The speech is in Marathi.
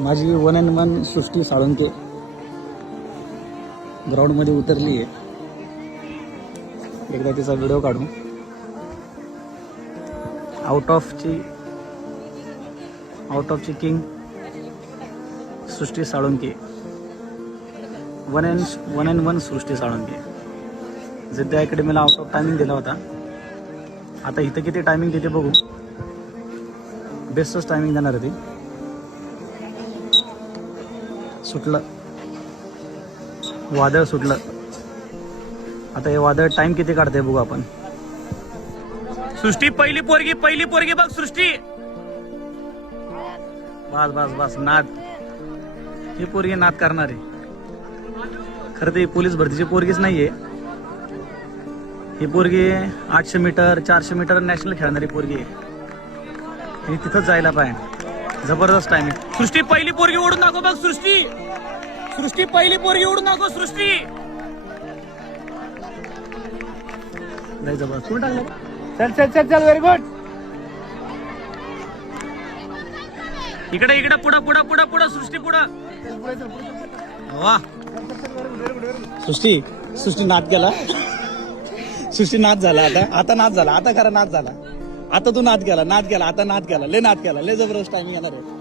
माझी 1&1 सृष्टी साळुंके ग्राउंडमध्ये उतरली आहे. एकदा तिचा व्हिडिओ काढू. आउट ऑफची किंग सृष्टी साळुंके, 1&1 सृष्टी साळुंके. जिद्द अकॅडमीला आउट ऑफ टायमिंग दिला होता. आता इथं किती टायमिंग देते बघू. बेस्टच टायमिंग देणार आहे ती. सुटलं वादळ, सुटलं. आता हे वादळ टाइम किती काढते बघू आपण. सृष्टी पहिली पोरगी बघ सृष्टी. बस बस बस नाद. ही पोरगी नाद करणार आहे. खरं ते पोलीस भरतीची पोरगीच नाहीये ही पोरगी. 800 मीटर 400 मीटर नॅशनल खेळणारी पोरगी आहे. ही तिथंच जायला पाहिजे. जबरदस्त टाइम आहे. सृष्टी पहिली पोरगी ओढून दाखव बघ सृष्टी. सृष्टी पहिली पोरगी ओढून दाखव सृष्टी. नाही जबरदस्त. कुठं टाकलं. चल चल चल चल. Very good. इकडे पुढं सृष्टी पुढं. वा सृष्टी नाद केला. सृष्टी नाद झाला. आता नाद झाला. आता खरा नाद झाला. आता तू नाद केला. आता नाद केला. लय नाद केला. लय जबरदस्त टायमिंग येणार आहे.